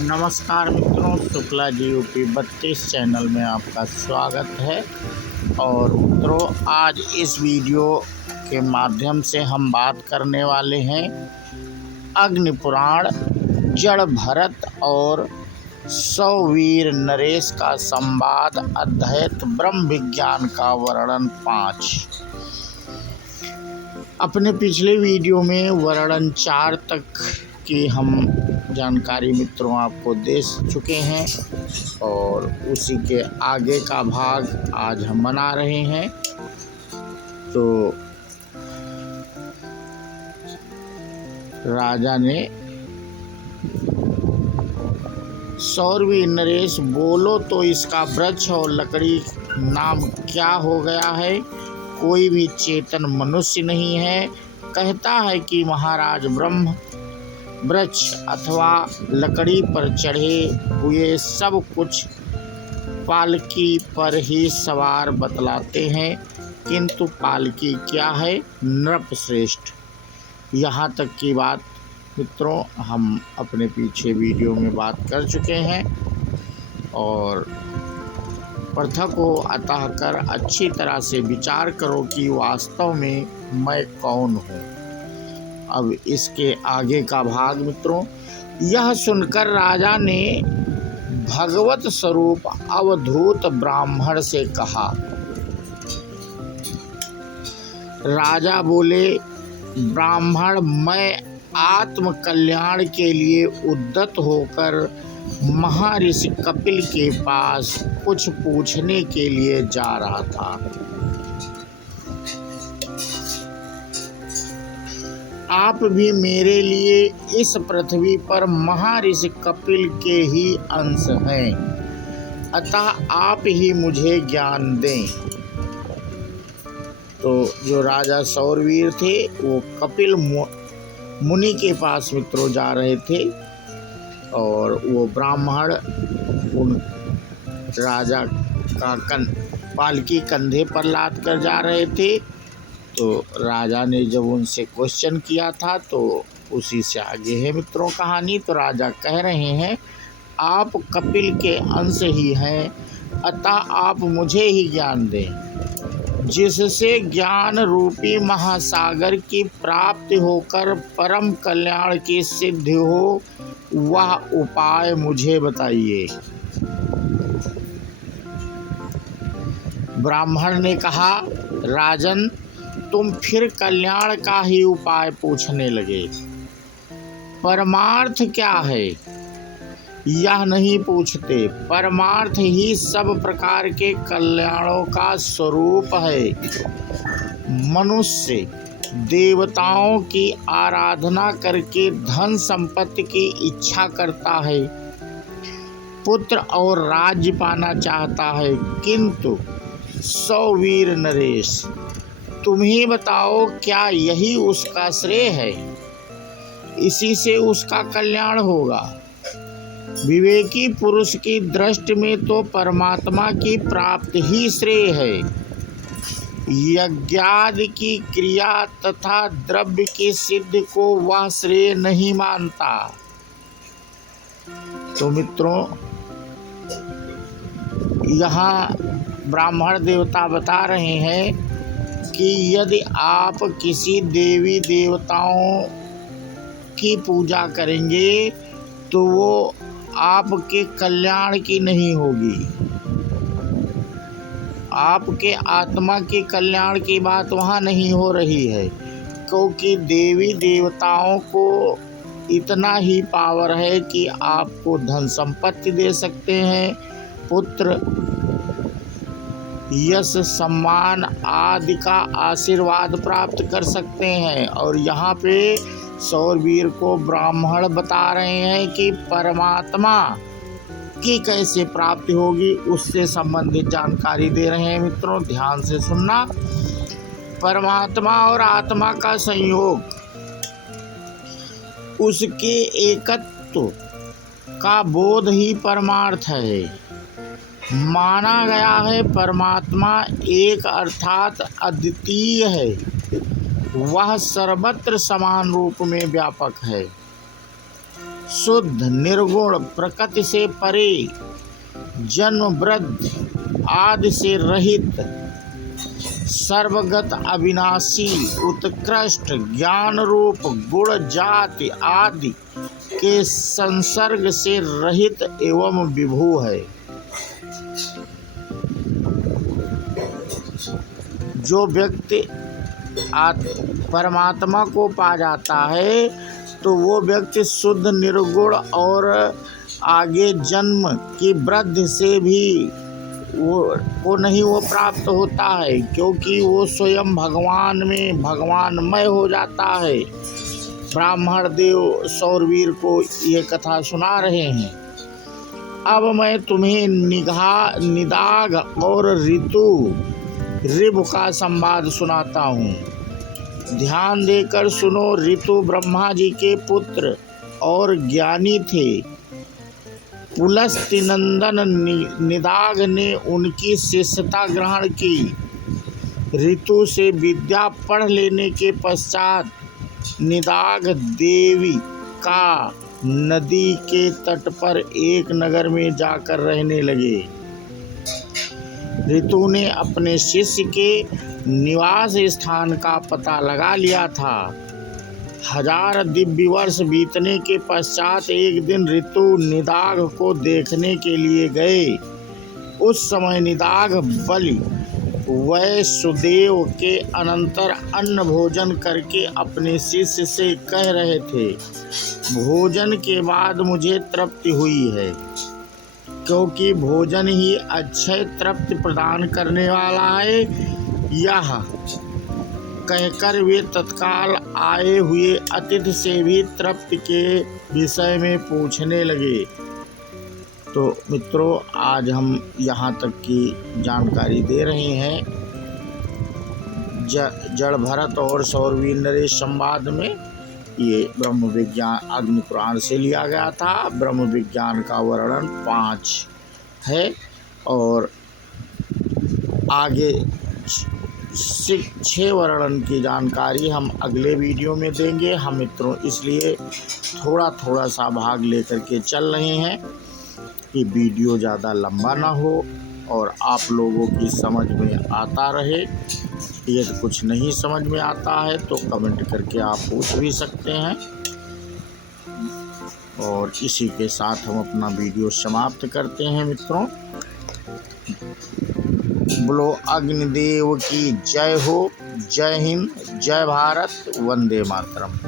नमस्कार मित्रों, Shukla ji UP 32 channel में आपका स्वागत है। और मित्रों, आज इस वीडियो के माध्यम से हम बात करने वाले हैं अग्नि पुराण, जड़ भरत और सौवीर नरेश का संवाद, अद्वैत ब्रह्म विज्ञान का वर्णन 5। अपने पिछले वीडियो में वर्णन 4 तक की हम जानकारी मित्रों आपको दे चुके हैं और उसी के आगे का भाग आज हम बना रहे हैं। तो राजा ने सौरवीर नरेश, बोलो तो इसका वृक्ष और लकड़ी नाम क्या हो गया है? कोई भी चेतन मनुष्य नहीं है। कहता है कि महाराज ब्रह्म वृक्ष अथवा लकड़ी पर चढ़े हुए सब कुछ पालकी पर ही सवार बतलाते हैं, किंतु पालकी क्या है? नृपश्रेष्ठ। यहाँ तक की बात मित्रों हम अपने पीछे वीडियो में बात कर चुके हैं और पृथक को अतः कर अच्छी तरह से विचार करो कि वास्तव में मैं कौन हूँ। अब इसके आगे का भाग मित्रों, यह सुनकर राजा ने भगवत स्वरूप अवधूत ब्राह्मण से कहा। राजा बोले, ब्राह्मण, मैं आत्म कल्याण के लिए उद्यत होकर महर्षि कपिल के पास कुछ पूछने के लिए जा रहा था। आप भी मेरे लिए इस पृथ्वी पर महर्षि कपिल के ही अंश हैं, अतः आप ही मुझे ज्ञान दें। तो जो राजा सौरवीर थे वो कपिल मुनि के पास मित्रों जा रहे थे और वो ब्राह्मण उन राजा का पालकी कंधे पर लाद कर जा रहे थे। तो राजा ने जब उनसे क्वेश्चन किया था तो उसी से आगे है मित्रों कहानी। तो राजा कह रहे हैं, आप कपिल के अंश ही हैं, अतः आप मुझे ही ज्ञान दें। जिससे ज्ञान रूपी महासागर की प्राप्ति होकर परम कल्याण की सिद्धि हो, वह उपाय मुझे बताइए। ब्राह्मण ने कहा, राजन, तुम फिर कल्याण का ही उपाय पूछने लगे। परमार्थ क्या है यह नहीं पूछते। परमार्थ ही सब प्रकार के कल्याणों का स्वरूप है। मनुष्य देवताओं की आराधना करके धन संपत्ति की इच्छा करता है, पुत्र और राज्य पाना चाहता है, किंतु सौवीर नरेश, तुम ही बताओ, क्या यही उसका श्रेय है? इसी से उसका कल्याण होगा। विवेकी पुरुष की दृष्टि में तो परमात्मा की प्राप्ति ही श्रेय है। यज्ञादि की क्रिया तथा द्रव्य की सिद्धि को वह श्रेय नहीं मानता। तो मित्रों, यहाँ ब्राह्मण देवता बता रहे हैं कि यदि आप किसी देवी देवताओं की पूजा करेंगे तो वो आपके कल्याण की नहीं होगी। आपके आत्मा के कल्याण की बात वहाँ नहीं हो रही है, क्योंकि देवी देवताओं को इतना ही पावर है कि आपको धन संपत्ति दे सकते हैं, पुत्र, यश, सम्मान आदि का आशीर्वाद प्राप्त कर सकते हैं। और यहाँ पे सौरवीर को ब्राह्मण बता रहे हैं कि परमात्मा की कैसे प्राप्ति होगी, उससे संबंधित जानकारी दे रहे हैं मित्रों, ध्यान से सुनना। परमात्मा और आत्मा का संयोग, उसके एकत्व का बोध ही परमार्थ है। माना गया है परमात्मा एक अर्थात अद्वितीय है, वह सर्वत्र समान रूप में व्यापक है। शुद्ध निर्गुण प्रकृति से परे, जन्म वृद्ध आदि से रहित, सर्वगत अविनाशी, उत्कृष्ट ज्ञान रूप गुण जाति आदि के संसर्ग से रहित एवं विभू है। जो व्यक्ति परमात्मा को पा जाता है तो वो व्यक्ति शुद्ध निर्गुण और आगे जन्म की वृद्धि से भी वो नहीं वो प्राप्त होता है, क्योंकि वो स्वयं भगवान में भगवानमय हो जाता है। ब्राह्मण देव सौरवीर को ये कथा सुना रहे हैं। अब मैं तुम्हें निदाघ और ऋभु का संवाद सुनाता हूँ। ध्यान देकर सुनो। ऋतु ब्रह्मा जी के पुत्र और ज्ञानी थे। पुलस्त्य निदाघ ने उनकी शिष्यता ग्रहण की। ऋतु से विद्या पढ़ लेने के पश्चात निदाघ देवी का नदी के तट पर एक नगर में जाकर रहने लगे। ऋतु ने अपने शिष्य के निवास स्थान का पता लगा लिया था। 1000 दिव्य वर्ष बीतने के पश्चात एक दिन ऋतु निदाघ को देखने के लिए गए। उस समय निदाघ बलि वैसुदेव के अनंतर अन्न भोजन करके अपने शिष्य से कह रहे थे, भोजन के बाद मुझे तृप्ति हुई है, क्योंकि भोजन ही अक्षय तृप्ति प्रदान करने वाला है। यह कहकर वे तत्काल आए हुए अतिथि से भी तृप्ति के विषय में पूछने लगे। तो मित्रों, आज हम यहाँ तक की जानकारी दे रहे हैं। जड़ भरत और सौरवीर नरेश संवाद में ये ब्रह्म विज्ञान अग्नि पुराण से लिया गया था। ब्रह्म विज्ञान का वर्णन 5 है और आगे 6 वर्णन की जानकारी हम अगले वीडियो में देंगे। हम मित्रों इसलिए थोड़ा सा भाग लेकर के चल रहे हैं कि वीडियो ज़्यादा लंबा ना हो और आप लोगों की समझ में आता रहे। यदि कुछ नहीं समझ में आता है तो कमेंट करके आप पूछ भी सकते हैं। और इसी के साथ हम अपना वीडियो समाप्त करते हैं मित्रों। बोलो अग्निदेव की जय हो। जय हिंद, जय भारत, वंदे मातरम।